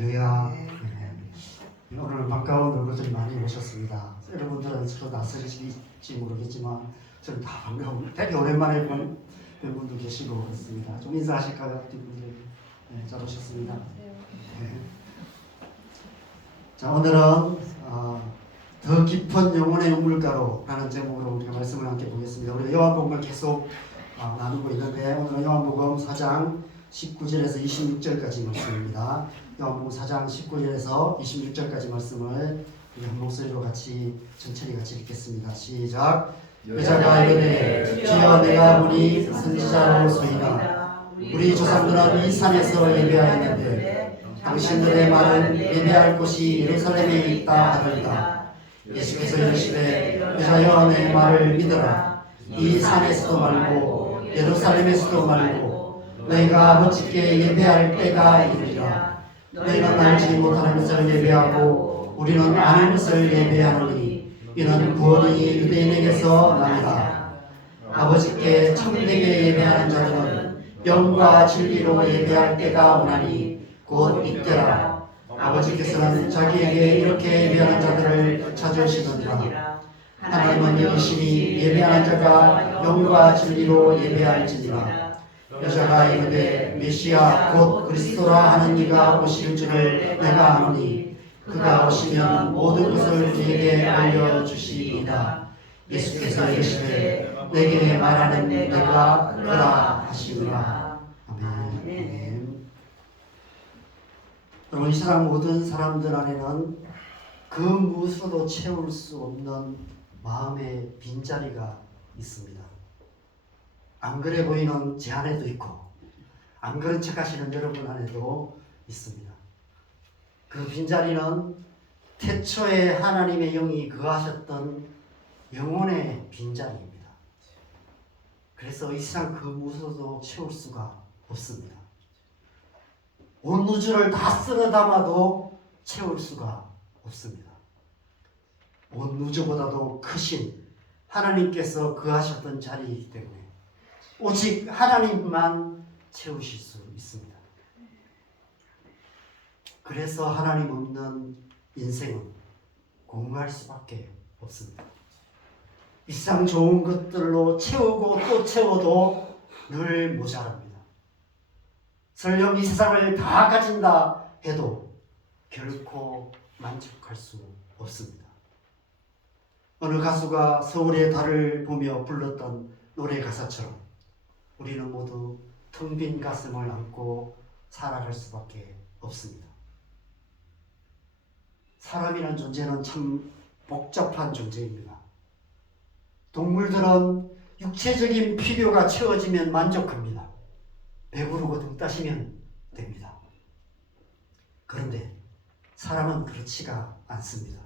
할렐루야. 네. 오늘 반가운 얼굴들이 많이 오셨습니다. 여러분들은 서로 낯설을지 모르겠지만 저는 다 반가운, 되게 오랜만에 본 분도 계시고 그렇습니다. 좀 인사하실까요? 뒷분들. 네, 잘 오셨습니다. 네. 자, 오늘은 더 깊은 영혼의 우물가로라는 제목으로 우리가 말씀을 함께 보겠습니다. 우리가 요한복음을 계속 나누고 있는데 오늘은 요한복음 4장 19절에서 26절까지 말씀입니다. 요한복음 4장 19절에서 26절까지 말씀을 우리 한 목소리로 같이 천천히 같이 읽겠습니다. 시작. 여자가 이르되 주여 내가 보니 선지자로 소이다. 우리 조상들은 이 산에서 예배하였는데 당신들의 말은 예배할 곳이 예루살렘에 있다 하더이다. 예수께서 이르시되 여자여 내 말을 믿어라. 이 산에서도 말고 예루살렘에서도 말고 너희가 아버지께 예배할 때가 이르리라. 너희는 알지 못하는 것을 예배하고 우리는 아는 것을 예배하노니 이는 구원이 유대인에게서 나니라. 아버지께 참되게 예배하는 자들은 영과 진리로 예배할 때가 오나니 곧 이때라. 아버지께서는 자기에게 이렇게 예배하는 자들을 찾으시느니라. 하나님은 이르시니 예배하는 자가 영과 진리로 예배할지니라. 여자가 이르되 메시아 곧 그리스도라 하는 이가 오실 줄을 내가 아노니 그가 오시면 모든 것을 우리에게 알려주시리이다. 예수께서 이르시되 내게 말하는 내가 그라 하시니라. 아멘. 여러분, 이 세상 모든 사람들 안에는 그 무엇으로도 채울 수 없는 마음의 빈자리가 있습니다. 안 그래 보이는 제 안에도 있고 안 그런 척 하시는 여러분 안에도 있습니다. 그 빈자리는 태초에 하나님의 영이 거하셨던 영혼의 빈자리입니다. 그래서 이 세상 그 무엇으로도 채울 수가 없습니다. 온 우주를 다 쓸어 담아도 채울 수가 없습니다. 온 우주보다도 크신 하나님께서 거하셨던 자리이기 때문에 오직 하나님만 채우실 수 있습니다. 그래서 하나님 없는 인생은 공허할 수밖에 없습니다. 이 세상 좋은 것들로 채우고 또 채워도 늘 모자랍니다. 설령 이 세상을 다 가진다 해도 결코 만족할 수 없습니다. 어느 가수가 서울의 달을 보며 불렀던 노래 가사처럼 우리는 모두 텅 빈 가슴을 안고 살아갈 수밖에 없습니다. 사람이라는 존재는 참 복잡한 존재입니다. 동물들은 육체적인 필요가 채워지면 만족합니다. 배부르고 등 따시면 됩니다. 그런데 사람은 그렇지가 않습니다.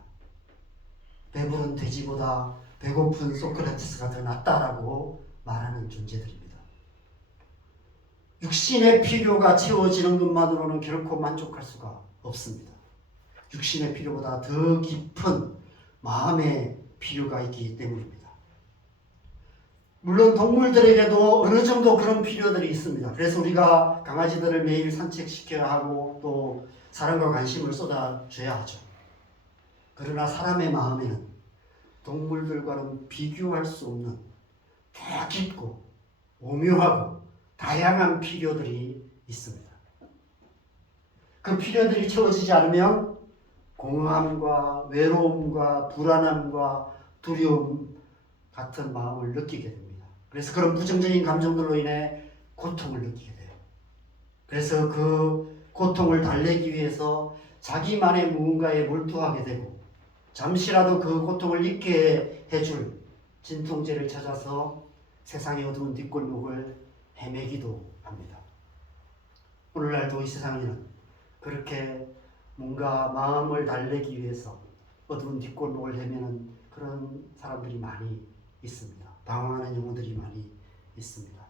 배부른 돼지보다 배고픈 소크라테스가 더 낫다라고 말하는 존재들입니다. 육신의 필요가 채워지는 것만으로는 결코 만족할 수가 없습니다. 육신의 필요보다 더 깊은 마음의 필요가 있기 때문입니다. 물론 동물들에게도 어느 정도 그런 필요들이 있습니다. 그래서 우리가 강아지들을 매일 산책시켜야 하고 또 사랑과 관심을 쏟아줘야 하죠. 그러나 사람의 마음에는 동물들과는 비교할 수 없는 더 깊고 오묘하고 다양한 필요들이 있습니다. 그 필요들이 채워지지 않으면 공허함과 외로움과 불안함과 두려움 같은 마음을 느끼게 됩니다. 그래서 그런 부정적인 감정들로 인해 고통을 느끼게 돼요. 그래서 그 고통을 달래기 위해서 자기만의 무언가에 몰두하게 되고 잠시라도 그 고통을 잊게 해줄 진통제를 찾아서 세상의 어두운 뒷골목을 헤매기도 합니다. 오늘날도 이 세상에는 그렇게 뭔가 마음을 달래기 위해서 어두운 뒷골목을 헤매는 그런 사람들이 많이 있습니다. 방황하는 영혼들이 많이 있습니다.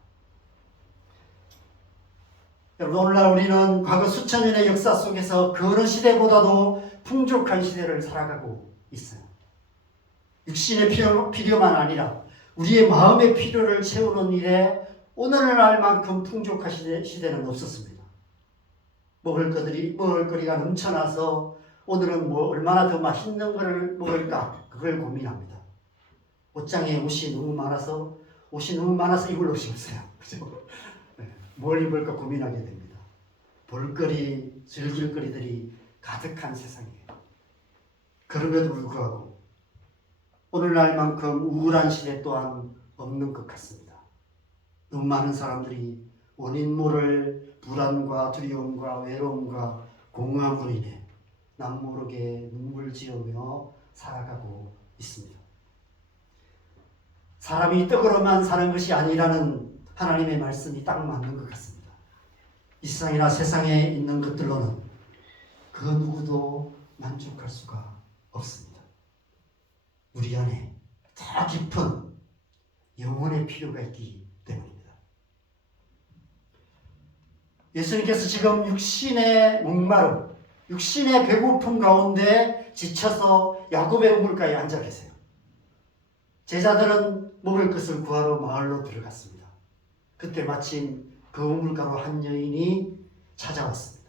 여러분, 오늘날 우리는 과거 수천 년의 역사 속에서 그 어느 시대보다도 풍족한 시대를 살아가고 있어요. 육신의 필요만 아니라 우리의 마음의 필요를 채우는 일에 오늘날만큼 풍족한 시대는 없었습니다. 먹을거리가 넘쳐나서 오늘은 뭐 얼마나 더 맛있는 걸 먹을까 그걸 고민합니다. 옷장에 옷이 너무 많아서 입을 옷이 없어요. 그죠? 네, 뭘 입을까 고민하게 됩니다. 볼거리, 즐길거리들이 가득한 세상이에요. 그럼에도 불구하고 오늘날만큼 우울한 시대 또한 없는 것 같습니다. 너무 많은 사람들이 원인 모를 불안과 두려움과 외로움과 공허함으로 인해 남모르게 눈물 지으며 살아가고 있습니다. 사람이 떡으로만 사는 것이 아니라는 하나님의 말씀이 딱 맞는 것 같습니다. 이 세상이나 세상에 있는 것들로는 그 누구도 만족할 수가 없습니다. 우리 안에 더 깊은 영혼의 필요가 있기 때문입니다. 예수님께서 지금 육신의 목마름, 육신의 배고픔 가운데 지쳐서 야곱의 우물가에 앉아 계세요. 제자들은 먹을 것을 구하러 마을로 들어갔습니다. 그때 마침 그 우물가로 한 여인이 찾아왔습니다.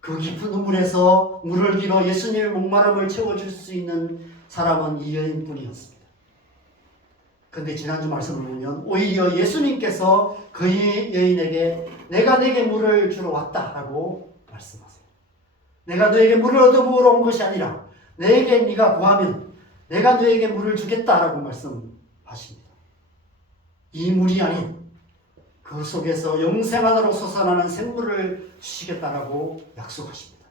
그 깊은 우물에서 물을 길어 예수님의 목마름을 채워줄 수 있는 사람은 이 여인뿐이었습니다. 그런데 지난주 말씀을 보면 오히려 예수님께서 그 여인에게 내가 내게 물을 주러 왔다라고 말씀하세요. 내가 너에게 물을 얻어부으러 온 것이 아니라 내게 네가 구하면 내가 너에게 물을 주겠다라고 말씀하십니다. 이 물이 아닌 그 속에서 영생하도록 솟아나는 생물을 주시겠다라고 약속하십니다.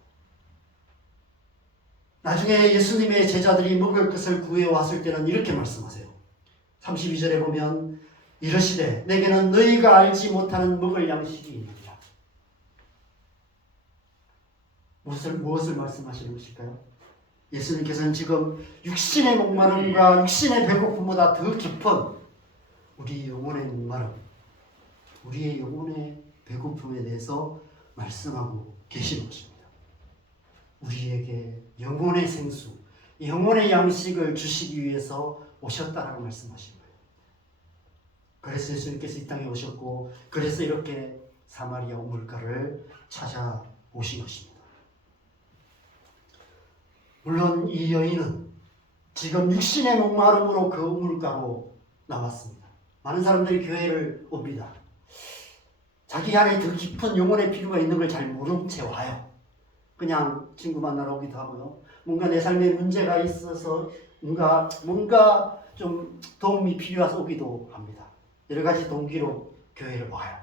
나중에 예수님의 제자들이 먹을 것을 구해왔을 때는 이렇게 말씀하세요. 32절에 보면 이르시되 내게는 너희가 알지 못하는 먹을 양식이 있느니라. 무엇을 말씀하시는 것일까요? 예수님께서는 지금 육신의 목마름과 육신의 배고픔보다 더 깊은 우리 영혼의 목마름, 우리의 영혼의 배고픔에 대해서 말씀하고 계시는 것입니다. 우리에게 영혼의 생수, 영혼의 양식을 주시기 위해서 오셨다라고 말씀하신 거예요. 그래서 예수님께서 이 땅에 오셨고 그래서 이렇게 사마리아 우물가를 찾아오신 것입니다. 물론 이 여인은 지금 육신의 목마름으로 그 우물가로 나왔습니다. 많은 사람들이 교회를 옵니다. 자기 안에 더 깊은 영혼의 필요가 있는 걸 잘 모른 채 와요. 그냥 친구 만나러 오기도 하고요. 뭔가 내 삶에 문제가 있어서 뭔가 좀 도움이 필요해서 오기도 합니다. 여러 가지 동기로 교회를 와요.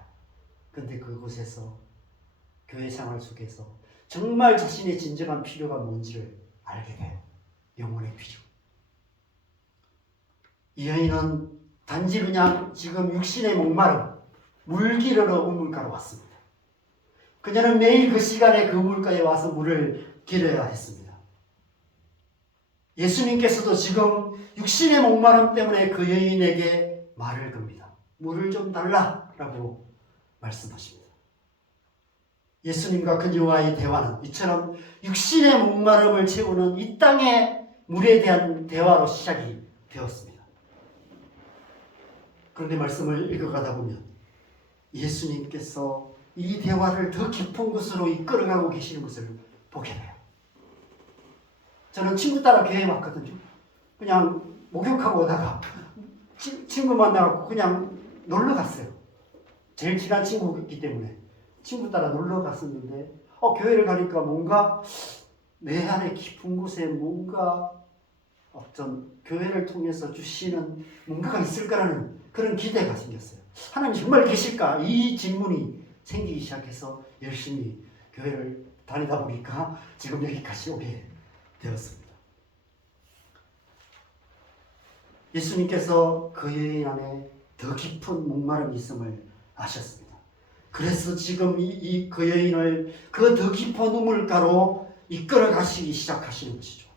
근데 그곳에서 교회 생활 속에서 정말 자신의 진정한 필요가 뭔지를 알게 돼요. 영혼의 필요. 이 여인은 단지 그냥 지금 육신의 목마름, 물 기르러 우물가로 왔습니다. 그녀는 매일 그 시간에 그 우물가에 와서 물을 길어야 했습니다. 예수님께서도 지금 육신의 목마름 때문에 그 여인에게 말을 겁니다. 물을 좀 달라라고 말씀하십니다. 예수님과 그녀와의 대화는 이처럼 육신의 목마름을 채우는 이 땅의 물에 대한 대화로 시작이 되었습니다. 그런데 말씀을 읽어가다 보면 예수님께서 이 대화를 더 깊은 곳으로 이끌어가고 계시는 것을 보게 돼요. 저는 친구 따라 교회에 왔거든요. 그냥 목욕하고 오다가 친구 만나고 그냥 놀러 갔어요. 제일 친한 친구이기 때문에 친구 따라 놀러 갔었는데 교회를 가니까 뭔가 내 안에 깊은 곳에 뭔가 어떤 교회를 통해서 주시는 뭔가가 있을까라는 그런 기대가 생겼어요. 하나님 정말 계실까? 이 질문이 생기기 시작해서 열심히 교회를 다니다 보니까 지금 여기까지 오게 되었습니다. 예수님께서 그 여인 안에 더 깊은 목마름이 있음을 아셨습니다. 그래서 지금 그 여인을 그 더 깊은 우물가로 이끌어 가시기 시작하시는 것이죠.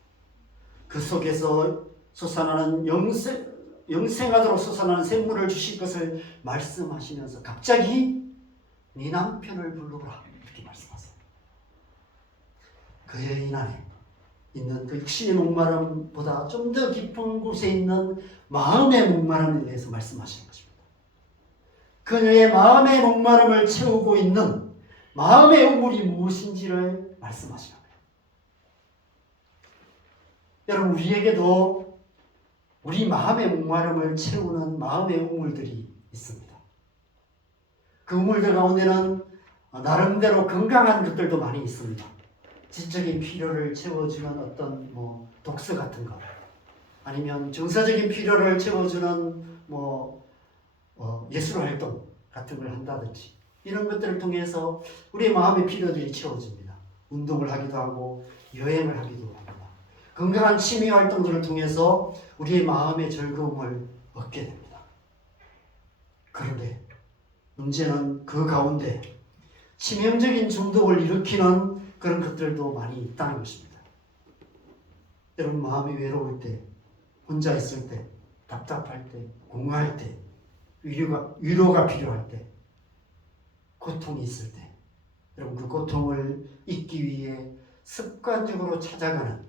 그 속에서 솟아나는 영생하도록 솟아나는 생물을 주실 것을 말씀하시면서 갑자기 네 남편을 불러오라 이렇게 말씀하세요. 그 여인 안에 있는 그 육신의 목마름보다 좀 더 깊은 곳에 있는 마음의 목마름에 대해서 말씀하시는 것입니다. 그녀의 마음의 목마름을 채우고 있는 마음의 우물이 무엇인지를 말씀하시는 거예요. 여러분, 우리에게도 우리 마음의 목마름을 채우는 마음의 우물들이 있습니다. 그 우물들 가운데는 나름대로 건강한 것들도 많이 있습니다. 지적인 필요를 채워주는 어떤 독서 같은 거, 아니면 정서적인 필요를 채워주는 예술 활동 같은 걸 한다든지, 이런 것들을 통해서 우리의 마음의 필요들이 채워집니다. 운동을 하기도 하고 여행을 하기도 합니다. 건강한 취미 활동들을 통해서 우리의 마음의 즐거움을 얻게 됩니다. 그런데 문제는 그 가운데 치명적인 중독을 일으키는 그런 것들도 많이 있다는 것입니다. 여러분, 마음이 외로울 때, 혼자 있을 때, 답답할 때, 공허할 때, 위로가 필요할 때, 고통이 있을 때, 여러분, 그 고통을 잊기 위해 습관적으로 찾아가는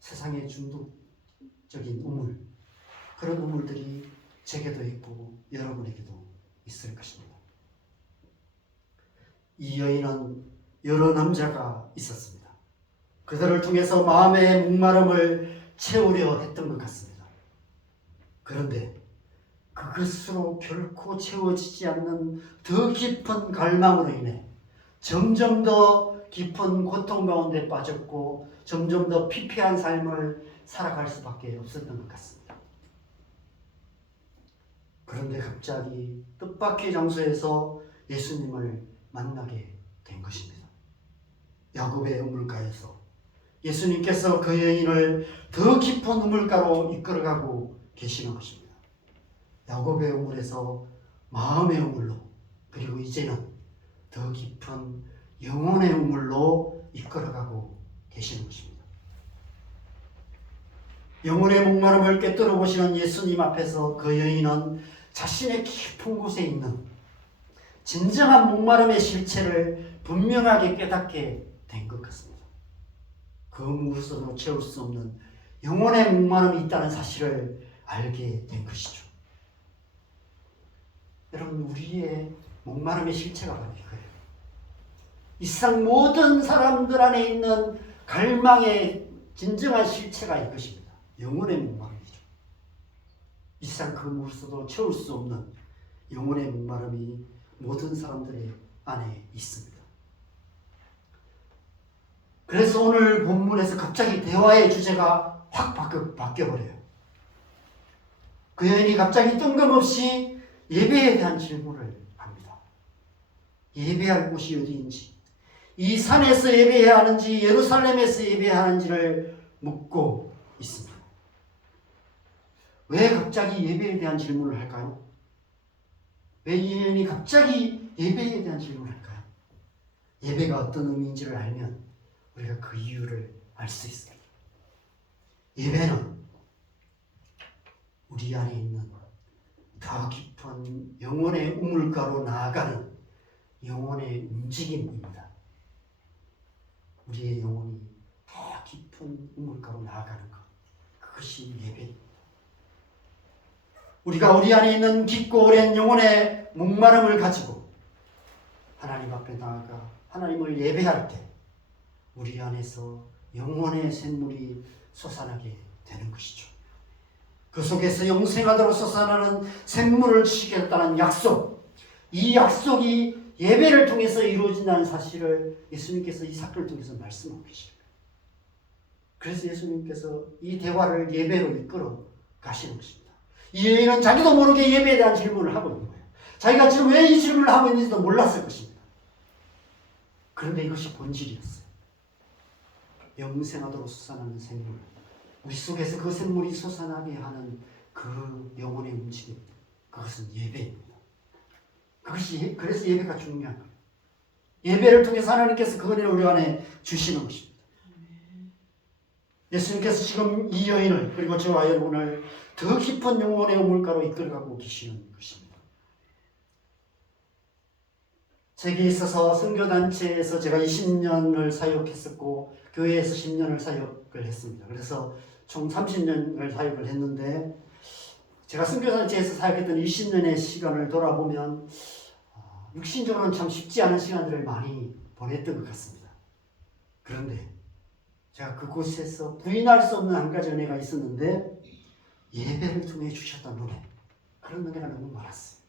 세상의 중독적인 우물, 그런 우물들이 제게도 있고 여러분에게도 있을 것입니다. 이 여인은 여러 남자가 있었습니다. 그들을 통해서 마음의 목마름을 채우려 했던 것 같습니다. 그런데 그것으로 결코 채워지지 않는 더 깊은 갈망으로 인해 점점 더 깊은 고통 가운데 빠졌고 점점 더 피폐한 삶을 살아갈 수밖에 없었던 것 같습니다. 그런데 갑자기 뜻밖의 장소에서 예수님을 만나게 된 것입니다. 야곱의 우물가에서 예수님께서 그 여인을 더 깊은 우물가로 이끌어가고 계시는 것입니다. 야곱의 우물에서 마음의 우물로, 그리고 이제는 더 깊은 영혼의 우물로 이끌어가고 계시는 것입니다. 영혼의 목마름을 꿰뚫어 보시는 예수님 앞에서 그 여인은 자신의 깊은 곳에 있는 진정한 목마름의 실체를 분명하게 깨닫게 된 것 같습니다. 그 무엇으로 채울 수 없는 영혼의 목마름이 있다는 사실을 알게 된 것이죠. 여러분, 우리의 목마름의 실체가 바로 이거예요. 이 세상 모든 사람들 안에 있는 갈망의 진정한 실체가 이것입니다. 영혼의 목마름이죠. 이 세상 그 무엇으로도 채울 수 없는 영혼의 목마름이 모든 사람들의 안에 있습니다. 그래서 오늘 본문에서 갑자기 대화의 주제가 확 바뀌어버려요. 그 여인이 갑자기 뜬금없이 예배에 대한 질문을 합니다. 예배할 곳이 어디인지, 이 산에서 예배해야 하는지 예루살렘에서 예배해야 하는지를 묻고 있습니다. 왜 갑자기 예배에 대한 질문을 할까요? 왜 이 여인이 갑자기 예배에 대한 질문을 할까요? 예배가 어떤 의미인지를 알면 우리가 그 이유를 알 수 있습니다. 예배는 우리 안에 있는 더 깊은 영혼의 우물가로 나아가는 영혼의 움직임입니다. 우리의 영혼이 더 깊은 우물가로 나아가는 것, 그것이 예배입니다. 우리가 우리 안에 있는 깊고 오랜 영혼의 목마름을 가지고 하나님 앞에 나아가 하나님을 예배할 때 우리 안에서 영혼의 샘물이 솟아나게 되는 것이죠. 그 속에서 영생하도록 솟아나는 샘물을 주시겠다는 약속, 이 약속이 예배를 통해서 이루어진다는 사실을 예수님께서 이 사건을 통해서 말씀하고 계십니다. 그래서 예수님께서 이 대화를 예배로 이끌어 가시는 것입니다. 이 여인은 자기도 모르게 예배에 대한 질문을 하고 있는 거예요. 자기가 지금 왜 이 질문을 하고 있는지도 몰랐을 것입니다. 그런데 이것이 본질이었어요. 영생하도록 솟아나는 샘물, 우리 속에서 그 샘물이 솟아나게 하는 그 영혼의 움직임, 그것은 예배입니다. 그래서 예배가 중요한 거예요. 예배를 통해서 하나님께서 그 은혜를 우리 안에 주시는 것입니다. 예수님께서 지금 이 여인을, 그리고 저와 여러분을 더 깊은 영혼의 우물가로 이끌어가고 계시는 것입니다. 제게 있어서 선교단체에서 제가 20년을 사역했었고 교회에서 10년을 사역을 했습니다. 그래서 총 30년을 사역을 했는데, 제가 선교단체에서 사역했던 20년의 시간을 돌아보면 육신적으로는 참 쉽지 않은 시간들을 많이 보냈던 것 같습니다. 그런데 제가 그곳에서 부인할 수 없는 한 가지 은혜가 있었는데 예배를 통해 주셨던 은혜, 그런 은혜가 너무 많았어요.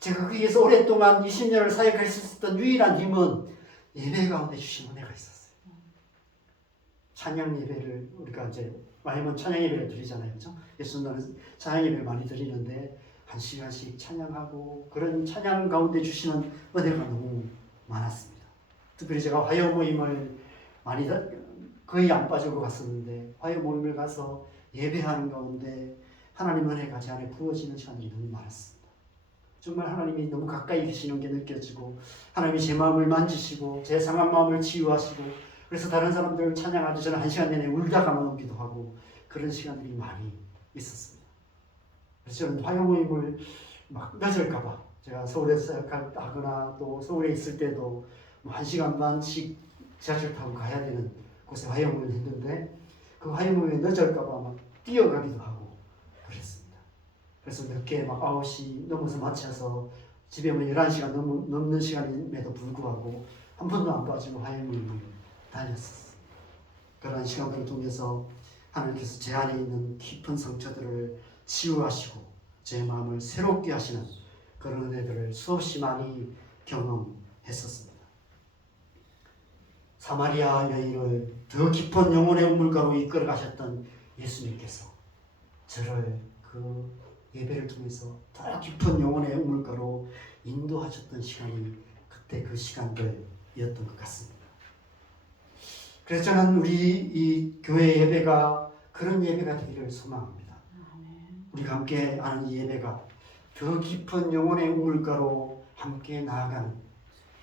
제가 거기에서 오랫동안 20년을 사역할 수 있었던 유일한 힘은 예배 가운데 주신 은혜가 있었어요. 찬양 예배를 우리가 이제 많이 찬양 예배를 드리잖아요, 그렇죠? 예수님은 찬양 예배를 많이 드리는데 한 시간씩 찬양하고 그런 찬양 가운데 주시는 은혜가 너무 많았습니다. 특별히 제가 화요 모임을 많이 거의 안 빠지고 갔었는데 화요 모임을 가서 예배하는 가운데 하나님 은혜가 제 안에 부어지는 시간들이 너무 많았습니다. 정말 하나님이 너무 가까이 계시는 게 느껴지고 하나님이 제 마음을 만지시고 제 상한 마음을 치유하시고 그래서 다른 사람들 찬양하기 전에 1시간 내내 울다가 나오기도 하고 그런 시간들이 많이 있었습니다. 그래서 저는 화요 모임을 막 늦을까봐 제가 서울에서 하거나 또 서울에 있을 때도 1시간 반씩 지하철 타고 가야 되는 곳에 화요 모임을 했는데 그 화요 모임에 늦을까봐 막 뛰어가기도 하고 그랬습니다. 그래서 늦게 막 9시 넘어서 마쳐서 집에 오면 11시간 넘는 시간임에도 불구하고 한 번도 안 빠지고 화요 모임을 다녔었어요. 그런 시간들을 통해서 하나님께서 제 안에 있는 깊은 상처들을 치유하시고 제 마음을 새롭게 하시는 그런 은혜들을 수없이 많이 경험했었습니다. 사마리아 여인을 더 깊은 영혼의 우물가로 이끌어 가셨던 예수님께서 저를 그 예배를 통해서 더 깊은 영혼의 우물가로 인도하셨던 시간이 그때 그 시간들이었던 것 같습니다. 그래서 저는 우리 이 교회 예배가 그런 예배가 되기를 소망합니다. 우리가 함께 하는 이 예배가 더 깊은 영혼의 우물가로 함께 나아가는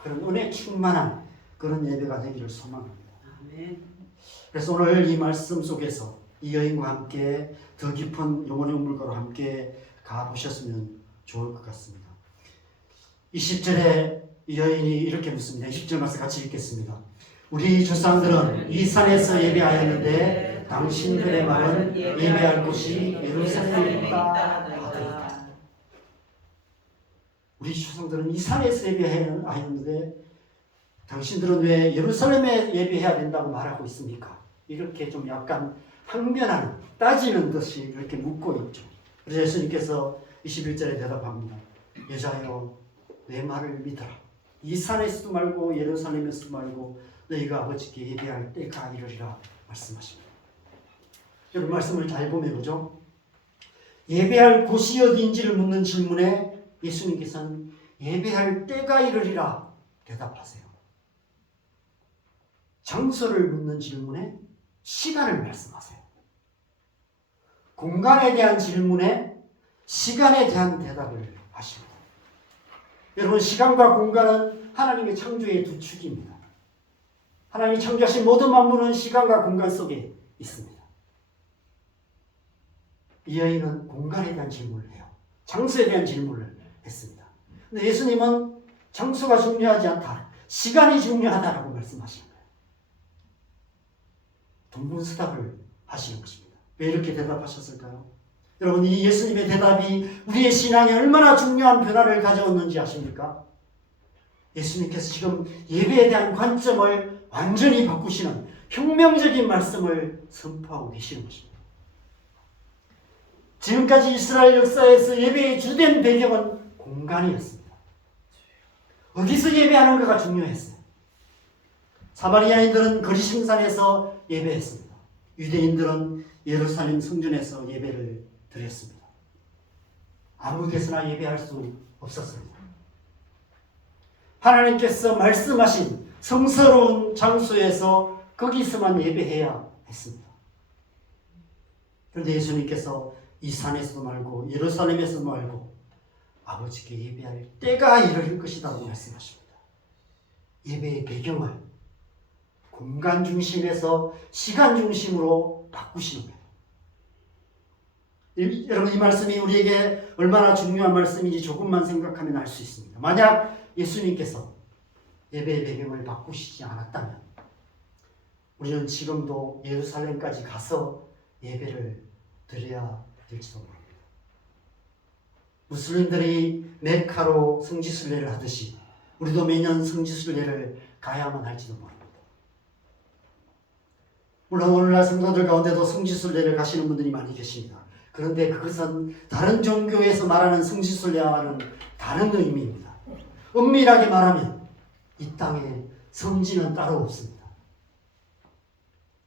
그런 은혜 충만한 그런 예배가 되기를 소망합니다. 그래서 오늘 이 말씀 속에서 이 여인과 함께 더 깊은 영혼의 우물가로 함께 가보셨으면 좋을 것 같습니다. 20절에 이 여인이 이렇게 묻습니다. 20절 말씀 같이 읽겠습니다. 우리 조상들은 이 산에서 예배하였는데 당신들의 말은 예배할 곳이 예루살렘에 있다 하더이다. 우리 조상들은 이 산에서 예배하였는데 당신들은 왜 예루살렘에 예배해야 된다고 말하고 있습니까? 이렇게 좀 약간 항변하는, 따지는 듯이 이렇게 묻고 있죠. 그래서 예수님께서 21절에 대답합니다. 여자여, 내 말을 믿어라. 이 산에서도 말고 예루살렘에서도 말고 너희가 아버지께 예배할 때가 이르리라 말씀하십니다. 여러분 말씀을 잘 보면 그죠? 예배할 곳이 어디인지를 묻는 질문에 예수님께서는 예배할 때가 이르리라 대답하세요. 장소를 묻는 질문에 시간을 말씀하세요. 공간에 대한 질문에 시간에 대한 대답을 하십니다. 여러분 시간과 공간은 하나님의 창조의 두 축입니다. 하나님이 창조하신 모든 만물은 시간과 공간 속에 있습니다. 이 여인은 공간에 대한 질문을 해요. 장소에 대한 질문을 했습니다. 근데 예수님은 장소가 중요하지 않다. 시간이 중요하다라고 말씀하시는 거예요. 동문서답을 하시는 것입니다. 왜 이렇게 대답하셨을까요? 여러분 이 예수님의 대답이 우리의 신앙에 얼마나 중요한 변화를 가져왔는지 아십니까? 예수님께서 지금 예배에 대한 관점을 완전히 바꾸시는 혁명적인 말씀을 선포하고 계시는 것입니다. 지금까지 이스라엘 역사에서 예배의 주된 배경은 공간이었습니다. 어디서 예배하는가가 중요했어요. 사마리아인들은 거리심산에서 예배했습니다. 유대인들은 예루살렘 성전에서 예배를 드렸습니다. 아무 데서나 예배할 수 없었습니다. 하나님께서 말씀하신 성스러운 장소에서 거기서만 예배해야 했습니다. 그런데 예수님께서 이 산에서도 말고 예루살렘에서도 말고 아버지께 예배할 때가 이르릴 것이라고 말씀하십니다. 예배의 배경을 공간 중심에서 시간 중심으로 바꾸시는 거예요. 여러분 이 말씀이 우리에게 얼마나 중요한 말씀인지 조금만 생각하면 알 수 있습니다. 만약 예수님께서 예배의 배경을 바꾸시지 않았다면 우리는 지금도 예루살렘까지 가서 예배를 드려야 될지도 모릅니다. 무슬림들이 메카로 성지순례를 하듯이 우리도 매년 성지순례를 가야만 할지도 모릅니다. 물론 오늘날 성도들 가운데도 성지순례를 가시는 분들이 많이 계십니다. 그런데 그것은 다른 종교에서 말하는 성지순례와는 다른 의미입니다. 엄밀하게 말하면 이 땅에 성지는 따로 없습니다.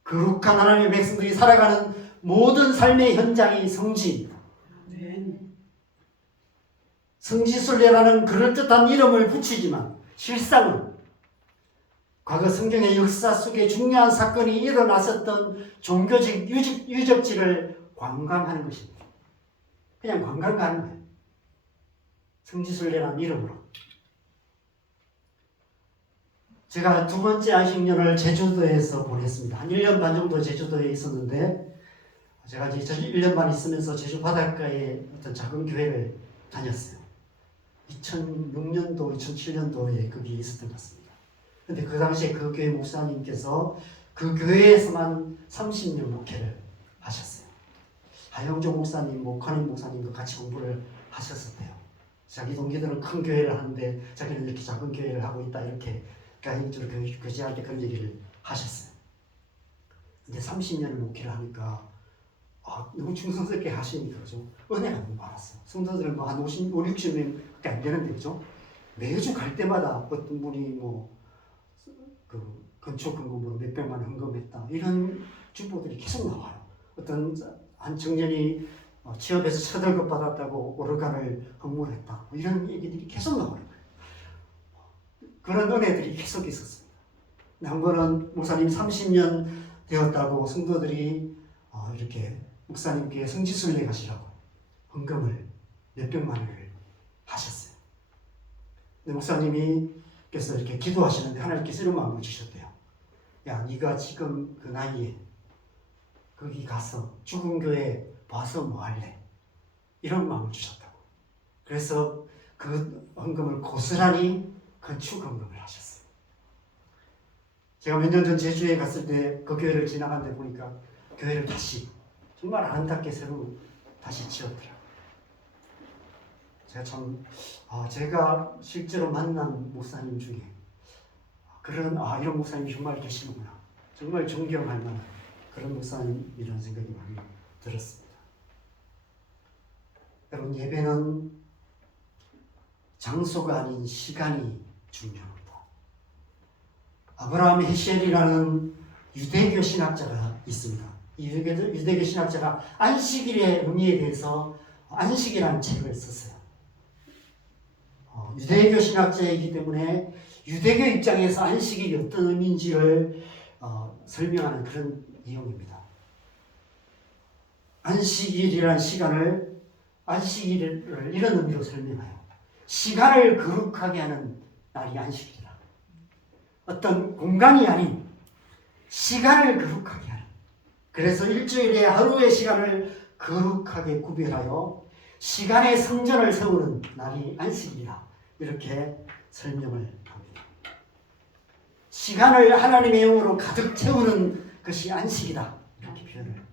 거룩한 하나님의 백성들이 살아가는 모든 삶의 현장이 성지입니다. 성지순례라는 그럴듯한 이름을 붙이지만 실상은 과거 성경의 역사 속에 중요한 사건이 일어났었던 종교적 유적지를 관광하는 것입니다. 그냥 관광 가는 거예요. 성지순례라는 이름으로. 제가 두 번째 안식년을 제주도에서 보냈습니다. 한 1년 반 정도 제주도에 있었는데 제가 이제 1년 반 있으면서 제주 바닷가에 어떤 작은 교회를 다녔어요. 2006년도, 2007년도에 거기에 있었던 것 같습니다. 근데 그 당시에 그 교회 목사님께서 그 교회에서만 30년 목회를 하셨어요. 하영조 목사님, 권임 목사님도 같이 공부를 하셨었대요. 자기 동기들은 큰 교회를 하는데 자기는 이렇게 작은 교회를 하고 있다, 이렇게 교제할 때 그런 얘기를 하셨어요. 근데 30년을 목회를 하니까 너무 충성스럽게 하시니까 그죠? 은혜가 너무 많았어요. 성도들은 한 50, 60명밖에 안 되는데 그죠? 매주 갈 때마다 어떤 분이 건축 헌금으로 몇백만 헌금했다, 이런 주보들이 계속 나와요. 어떤 한 청년이 취업해서 처벌급 받았다고 오르간을 헌물했다, 이런 얘기들이 계속 나와요. 그런 은혜들이 계속 있었습니다. 한 번은 목사님 30년 되었다고 성도들이 이렇게 목사님께 성지순례 가시라고 헌금을 몇백만 원을 하셨어요. 근데 목사님께서 이렇게 기도하시는데 하나님께서 이런 마음을 주셨대요. 야, 네가 지금 그 나이에 거기 가서 죽은 교회 봐서 뭐 할래? 이런 마음을 주셨다고. 그래서 그 헌금을 고스란히 건축 헌금을 하셨어요. 제가 몇 년 전 제주에 갔을 때 그 교회를 지나갔는데 보니까 교회를 다시 정말 아름답게 새로 다시 지었더라고요. 제가 실제로 만난 목사님 중에 이런 목사님이 정말 계시는구나, 정말 존경할 만한 그런 목사님이라는 생각이 많이 들었습니다. 여러분, 예배는 장소가 아닌 시간이 중요합니다. 아브라함 헤시엘이라는 유대교 신학자가 있습니다. 이 유대교 신학자가 안식일의 의미에 대해서 안식이라는 책을 썼어요. 유대교 신학자이기 때문에 유대교 입장에서 안식일이 어떤 의미인지를 설명하는 그런 내용입니다. 안식일이라는 시간을, 안식일을 이런 의미로 설명해요. 시간을 거룩하게 하는 날이 안식일이다. 어떤 공간이 아닌 시간을 거룩하게 하는. 그래서 일주일에 하루의 시간을 거룩하게 구별하여 시간의 성전을 세우는 날이 안식일이다, 이렇게 설명을 합니다. 시간을 하나님의 영으로 가득 채우는 것이 안식이다, 이렇게 표현을 해요.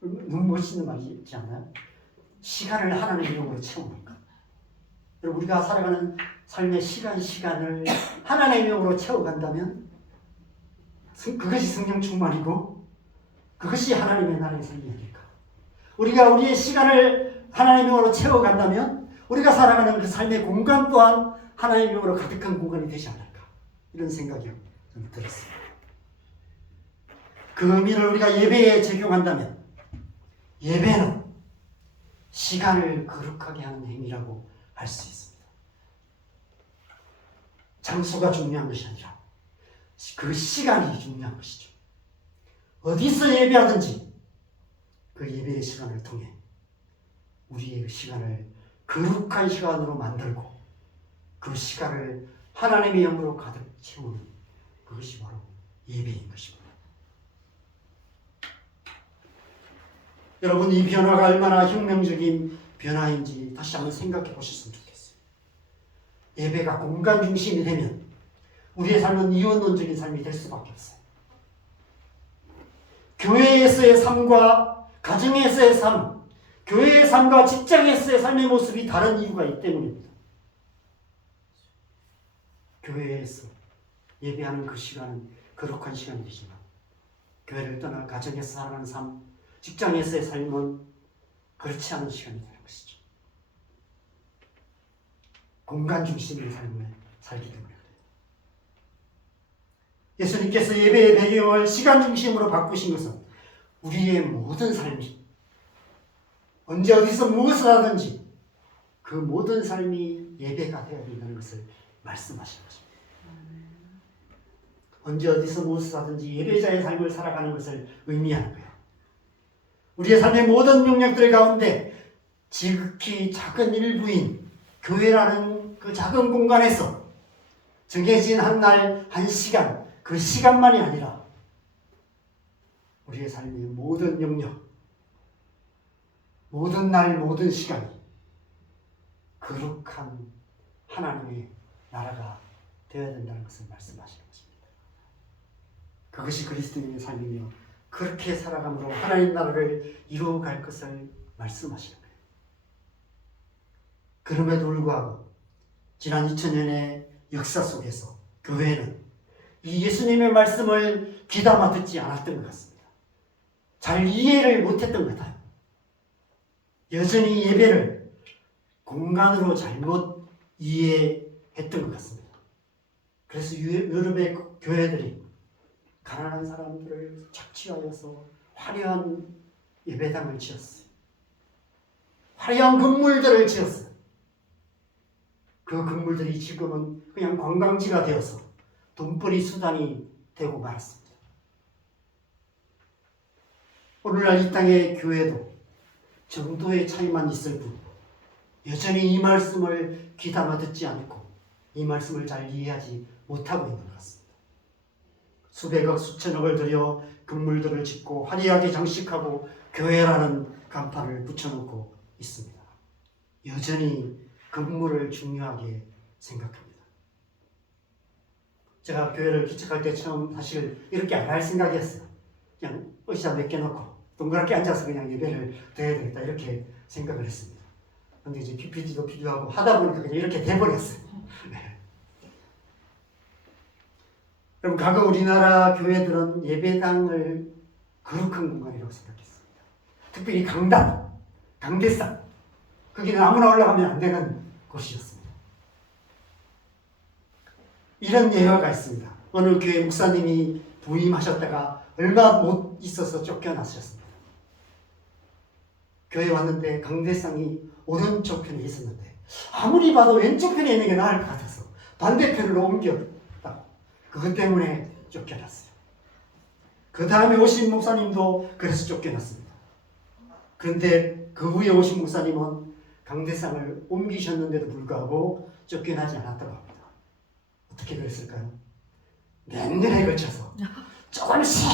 너무 멋있는 말이지 않나요? 시간을 하나님의 영으로 채우는 것. 우리가 살아가는 삶의 시간을 하나님의 영으로 채워간다면 그것이 성령 충만이고 그것이 하나님의 나라의 삶이 아닐까. 우리가 우리의 시간을 하나님의 영으로 채워간다면 우리가 살아가는 그 삶의 공간 또한 하나님의 영으로 가득한 공간이 되지 않을까, 이런 생각이 좀 들었습니다. 그 의미를 우리가 예배에 적용한다면 예배는 시간을 거룩하게 하는 행위라고 할 수 있습니다. 장소가 중요한 것이 아니라 그 시간이 중요한 것이죠. 어디서 예배하든지 그 예배의 시간을 통해 우리의 그 시간을 거룩한 시간으로 만들고 그 시간을 하나님의 영으로 가득 채우는 그것이 바로 예배인 것입니다. 여러분, 이 변화가 얼마나 혁명적인 변화인지 다시 한번 생각해 보셨으면 좋겠어요. 예배가 공간 중심이 되면 우리의 삶은 이원론적인 삶이 될 수밖에 없어요. 교회에서의 삶과 가정에서의 삶, 교회의 삶과 직장에서의 삶의 모습이 다른 이유가 있기 때문입니다. 교회에서 예배하는 그 시간은 거룩한 시간이 되지만 교회를 떠나 가정에서 살아가는 삶, 직장에서의 삶은 그렇지 않은 시간이 되는 것이죠. 공간 중심의 삶을 살기 때문에 그래요. 예수님께서 예배의 배경을 시간 중심으로 바꾸신 것은 우리의 모든 삶이 언제 어디서 무엇을 하든지 그 모든 삶이 예배가 되어야 된다는 것을 말씀하신 것입니다. 언제 어디서 무엇을 하든지 예배자의 삶을 살아가는 것을 의미하는 거예요. 우리의 삶의 모든 영역들 가운데 지극히 작은 일부인 교회라는 그 작은 공간에서 정해진 한 날, 한 시간, 그 시간만이 아니라 우리의 삶의 모든 영역, 모든 날, 모든 시간이 거룩한 하나님의 나라가 되어야 된다는 것을 말씀하시는 것입니다. 그것이 그리스도인의 삶이며 그렇게 살아감으로 하나님 나라를 이루어갈 것을 말씀하시는 거예요. 그럼에도 불구하고 지난 2000년의 역사 속에서 교회는 이 예수님의 말씀을 귀담아 듣지 않았던 것 같습니다. 잘 이해를 못했던 것 같아요. 여전히 예배를 공간으로 잘못 이해했던 것 같습니다. 그래서 유럽의 교회들이 가난한 사람들을 착취하여서 화려한 예배당을 지었어요. 화려한 건물들을 지었어요. 그 건물들이 지금은 그냥 관광지가 되어서 돈벌이 수단이 되고 말았습니다. 오늘날 이 땅의 교회도 정도의 차이만 있을 뿐 여전히 이 말씀을 귀담아 듣지 않고 이 말씀을 잘 이해하지 못하고 있는 것 같습니다. 수백억 수천억을 들여 건물들을 짓고 화려하게 장식하고 교회라는 간판을 붙여놓고 있습니다. 여전히 건물을 중요하게 생각합니다. 제가 교회를 기축할 때 처음 사실 이렇게 안 할 생각이었어요. 그냥 의자 몇 개 놓고 동그랗게 앉아서 그냥 예배를 드려야 되겠다 이렇게 생각을 했습니다. 근데 이제 PPT도 필요하고 하다 보니까 그냥 이렇게 돼버렸어요. 네. 여러분, 과거 우리나라 교회들은 예배당을 거룩한 공간이라고 생각했습니다. 특별히 강단, 강대상, 거기는 아무나 올라가면 안 되는 곳이었습니다. 이런 예화가 있습니다. 어느 교회 목사님이 부임하셨다가 얼마 못 있어서 쫓겨나셨습니다. 교회 왔는데 강대상이 오른쪽 편에 있었는데 아무리 봐도 왼쪽 편에 있는 게 나을 것 같아서 반대편으로 옮겼다고 그것 때문에 쫓겨났어요. 그 다음에 오신 목사님도 그래서 쫓겨났습니다. 그런데 그 후에 오신 목사님은 강대상을 옮기셨는데도 불구하고 쫓겨나지 않았다고 합니다. 어떻게 그랬을까요? 몇 년에 걸쳐서 조금씩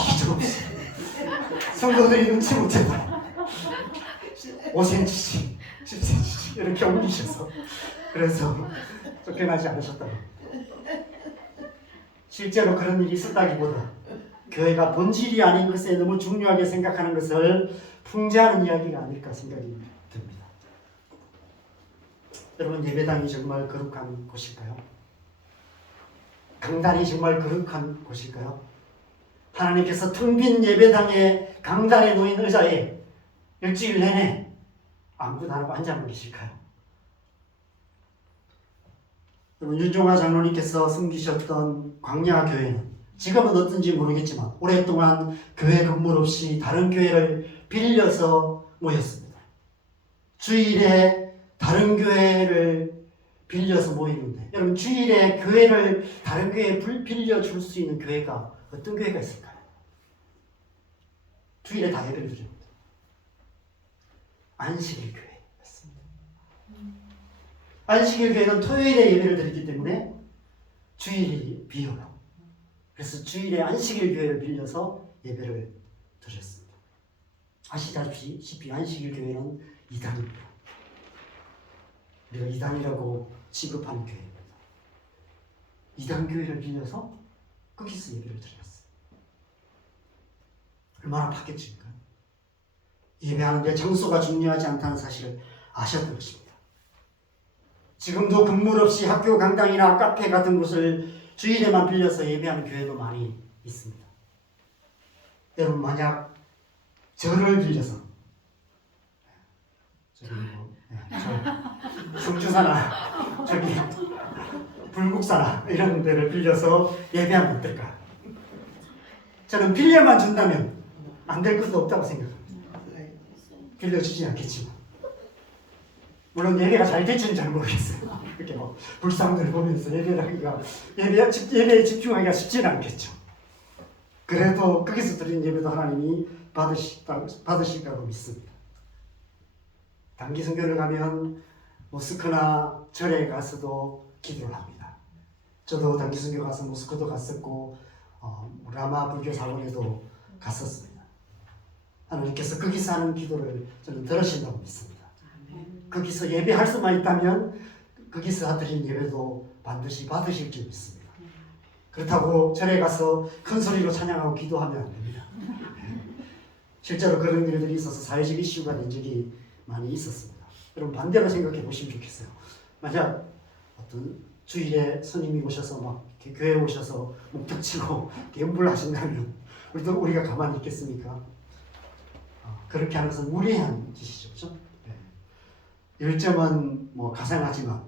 성도들이 눈치 못 채고 5cm씩 10cm씩 이렇게 옮기셔서 그래서 쫓겨나지 않으셨다고 합니다. 실제로 그런 일이 있었다기보다 교회가 본질이 아닌 것에 너무 중요하게 생각하는 것을 풍자하는 이야기가 아닐까 생각이 듭니다. 여러분, 예배당이 정말 거룩한 곳일까요? 강단이 정말 거룩한 곳일까요? 하나님께서 텅 빈 예배당의 강단에 놓인 의자에 일주일 내내 아무것도 안 하고 앉아만 계실까요? 여러분, 윤종아 장로님께서 섬기셨던 광야교회는 지금은 어떤지 모르겠지만 오랫동안 교회 건물 없이 다른 교회를 빌려서 모였습니다. 주일에 다른 교회를 빌려서 모이는데 여러분, 주일에 교회를 다른 교회에 빌려줄 수 있는 교회가 어떤 교회가 있을까요? 주일에 다 예배를 드립니다. 안식일 교회였습니다. 안식일 교회는 토요일에 예배를 드리기 때문에 주일이 비어요. 그래서 주일에 안식일 교회를 빌려서 예배를 드렸습니다. 아시다시피 안식일 교회는 이단입니다. 우리가 이단이라고 취급하는 교회입니다. 이단 교회를 빌려서 거기서 예배를 드렸어요. 얼마나 받겠습니까? 예배하는데 장소가 중요하지 않다는 사실을 아셨던 것입니다. 지금도 건물 없이 학교 강당이나 카페 같은 곳을 주일에만 빌려서 예배하는 교회도 많이 있습니다. 여러분, 만약 절을 빌려서 성주사나 저기 불국사나 이런 데를 빌려서 예배하면 어떨까? 저는 빌려만 준다면 안 될 것도 없다고 생각합니다. 빌려주지 않겠지만, 물론 예배가 잘 될지는 잘 모르겠어요. 이렇게 뭐 불상들 보면서 예배에 집중하기가 쉽지는 않겠죠. 그래도 거기서 드린 예배도 하나님이 받으실까고 믿습니다. 단기 선교를 가면 모스크나 절에 가서도 기도를 합니다. 저도 단기 선교 가서 모스크도 갔었고 라마 불교 사원에도 갔었습니다. 하나님께서 거기서 하는 기도를 저는 들으신다고 믿습니다. 거기서 예배할 수만 있다면 거기서 드린 예배도 반드시 받으실 줄 믿습니다. 그렇다고 절에 가서 큰 소리로 찬양하고 기도하면 안 됩니다. 실제로 그런 일들이 있어서 사회적 이슈가 된 적이 많이 있었습니다. 여러분, 반대로 생각해 보시면 좋겠어요. 만약 어떤 주일에 스님이 오셔서 막 교회에 오셔서 목탁 치고 연불 하신다면 우리가 가만히 있겠습니까? 그렇게 하는 것은 무례한 짓이죠. 그렇죠? 열정은 뭐 가상하지만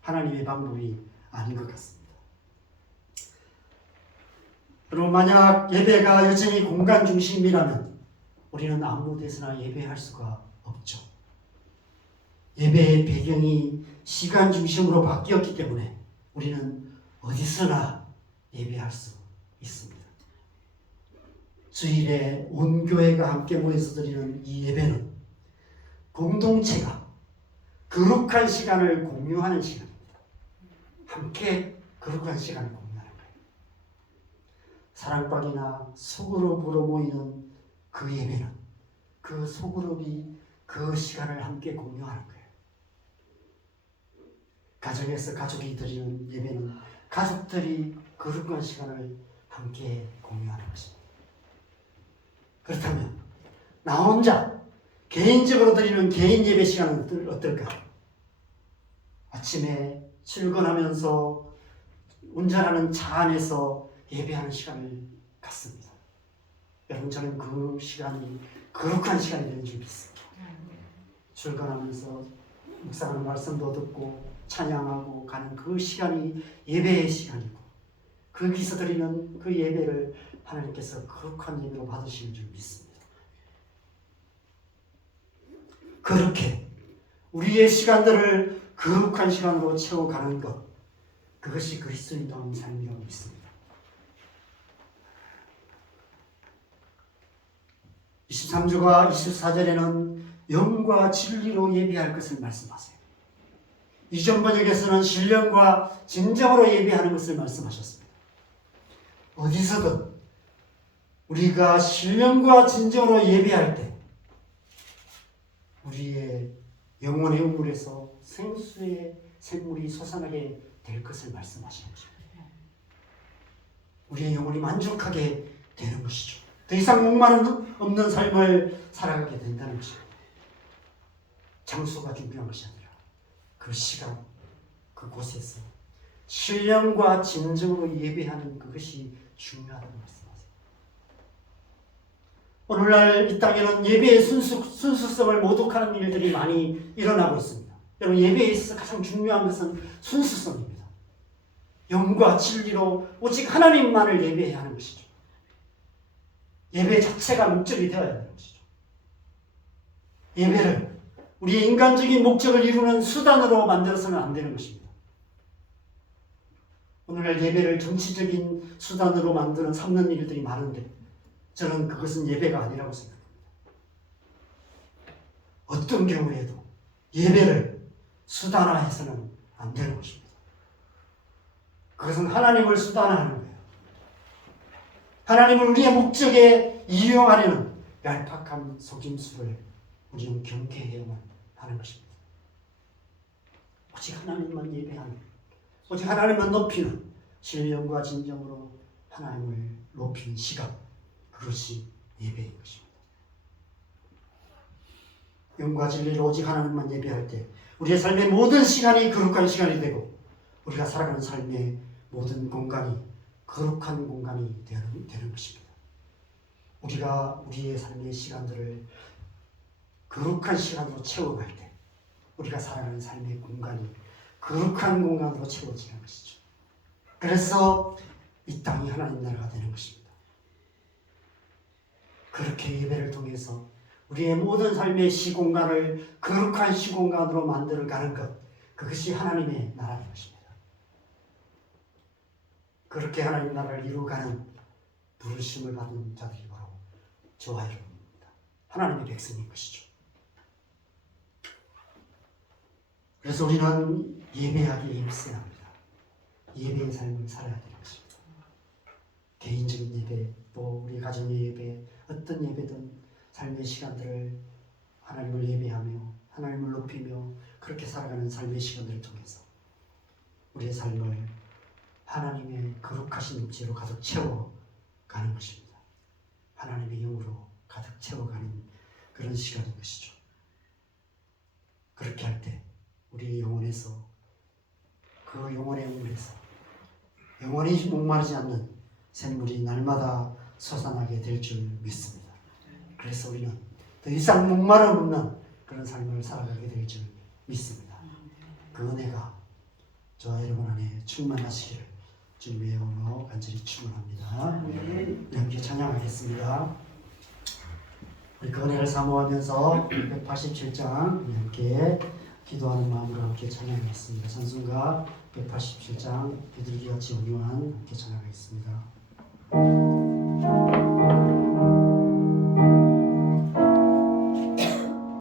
하나님의 방법이 아닌 것 같습니다. 그리고 만약 예배가 여전히 공간 중심이라면 우리는 아무 데서나 예배할 수가 없죠. 예배의 배경이 시간 중심으로 바뀌었기 때문에 우리는 어디서나 예배할 수 있습니다. 주일에 온 교회가 함께 모여서 드리는 이 예배는 공동체가 거룩한 시간을 공유하는 시간입니다. 함께 거룩한 시간을 공유하는 거예요. 사랑방이나 소그룹으로 모이는 그 예배는 그 소그룹이 그 시간을 함께 공유하는 거예요. 가정에서 가족이 드리는 예배는 가족들이 거룩한 시간을 함께 공유하는 것입니다. 그렇다면 나 혼자 개인적으로 드리는 개인 예배 시간은 어떨까? 아침에 출근하면서 운전하는 차 안에서 예배하는 시간을 갖습니다. 여러분, 저는 그 시간이 거룩한 시간이 되는 줄 믿습니다. 출근하면서 묵상하는 말씀도 듣고 찬양하고 가는 그 시간이 예배의 시간이고, 거기서 드리는 그 예배를 하나님께서 거룩한 예배로 받으시는 줄 믿습니다. 그렇게 우리의 시간들을 거룩한 시간으로 채워가는 것, 그것이 그리스도인다운 삶이라고 믿습니다. 23주가 24절에는 영과 진리로 예배할 것을 말씀하세요. 이전 번역에서는 신령과 진정으로 예배하는 것을 말씀하셨습니다. 어디서든 우리가 신령과 진정으로 예배할 때 우리의 영혼의 우물에서 생수의 샘물이 솟아나게 될 것을 말씀하시는 것입니다. 우리의 영혼이 만족하게 되는 것이죠. 더 이상 목마름 없는 삶을 살아가게 된다는 것입니다. 장소가 중요한 것이 아니라 그 시간, 그곳에서 신령과 진정으로 예배하는 그것이 중요하다고 말씀하세요. 오늘날 이 땅에는 예배의 순수성을 모독하는 일들이 많이 일어나고 있습니다. 여러분, 예배에 있어서 가장 중요한 것은 순수성입니다. 영과 진리로 오직 하나님만을 예배해야 하는 것이죠. 예배 자체가 목적이 되어야 하는 것이죠. 예배를 우리의 인간적인 목적을 이루는 수단으로 만들어서는 안 되는 것입니다. 오늘날 예배를 정치적인 수단으로 삼는 일들이 많은데 저는 그것은 예배가 아니라고 생각합니다. 어떤 경우에도 예배를 수단화해서는 안 되는 것입니다. 그것은 하나님을 수단화하는 거예요. 하나님을 우리의 목적에 이용하려는 얄팍한 속임수를 우리는 경계해야만 하는 것입니다. 오직 하나님만 예배하는, 오직 하나님만 높이는, 신령과 진정으로 하나님을 높이는 시간, 그것이 예배인 것입니다. 영과 진리로 오직 하나님만 예배할 때 우리의 삶의 모든 시간이 거룩한 시간이 되고 우리가 살아가는 삶의 모든 공간이 거룩한 공간이 되는 것입니다. 우리가 우리의 삶의 시간들을 거룩한 시간으로 채워갈 때 우리가 살아가는 삶의 공간이 거룩한 공간으로 채워지는 것이죠. 그래서 이 땅이 하나님 나라가 되는 것입니다. 그렇게 예배를 통해서 우리의 모든 삶의 시공간을 거룩한 시공간으로 만들어가는 것, 그것이 하나님의 나라인 것입니다. 그렇게 하나님 나라를 이루어가는 부르심을 받은 자들이 바로 저와 여러분입니다. 하나님의 백성인 것이죠. 그래서 우리는 예배하기에 힘써야 합니다. 예배의 삶을 살아야 되는 것입니다. 개인적인 예배, 또 우리 가정의 예배, 어떤 예배든 삶의 시간들을 하나님을 예배하며 하나님을 높이며 그렇게 살아가는 삶의 시간들을 통해서 우리의 삶을 하나님의 거룩하신 임재로 가득 채워가는 것입니다. 하나님의 영으로 가득 채워가는 그런 시간인 것이죠. 그렇게 할 때 우리의 영혼에서 그 영혼의 물에서 영원히 목마르지 않는 샘물이 날마다 솟아나게 될 줄 믿습니다. 그래서 우리는 더 이상 목마름 없는 그런 삶을 살아가게 될 줄 믿습니다. 그 은혜가 저와 여러분 안에 충만하시기를 주님의 이름으로 간절히 축원합니다. 우리 함께 찬양하겠습니다. 우리 그 은혜를 사모하면서 187장 우리 함께 기도하는 마음으로 함께 찬양하겠습니다. 찬송가 187장 비둘기같이 온유한 함께 찬양하겠습니다.